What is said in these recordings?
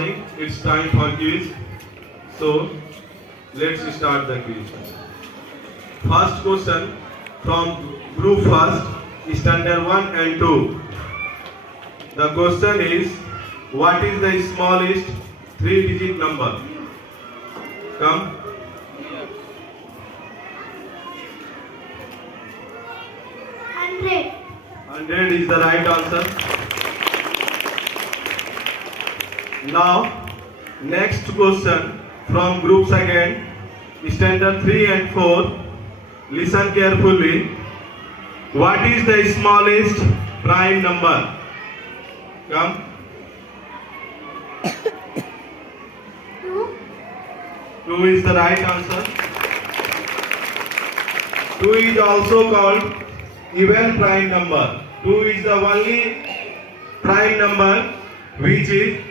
morning. It's time for quiz. So let's start the quiz. First question from group first, standard 1 and 2. The question is, what is the smallest three-digit number? Come. 100. 100 is the right answer. Now, next question from group second, standard 3 and 4. Listen carefully. What is the smallest prime number? Come. 2. 2 is the right answer. 2 is also called even prime number. 2 is the only prime number which is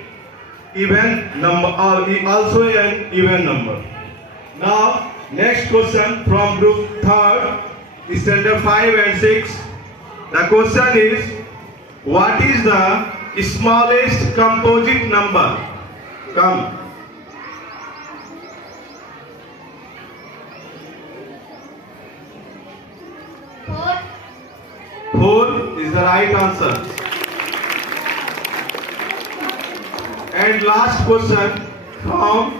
even number, or also an even number. Now, next question from group third, standard 5 and 6. The question is, what is the smallest composite number? Come. 4. 4 is the right answer. And last question from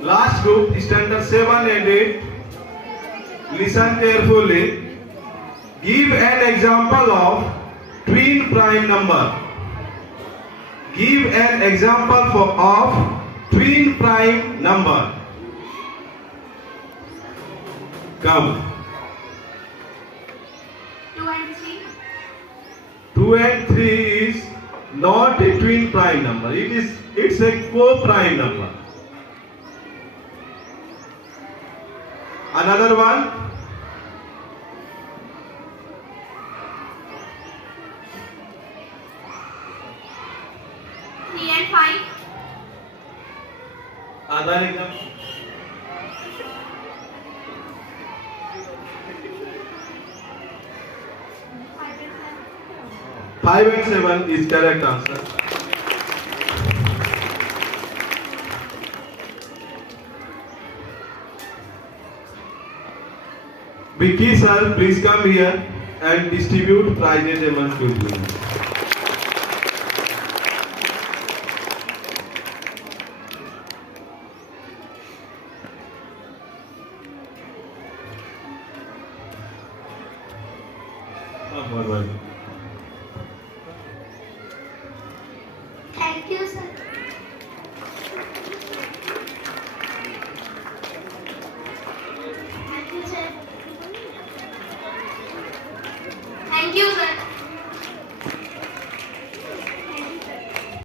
last group, standard 7 and 8. Listen carefully. Give an example of twin prime number. Give an example of twin prime number. Come. 2 and 3. 2 and 3 is not a twin prime number. It's a co-prime number. Another one. 3 and 5. Other example. 5 and 7 is correct answer. Vicky sir, please come here and distribute prizes amongst you. Thank you, sir. Thank you, sir. Thank you, sir.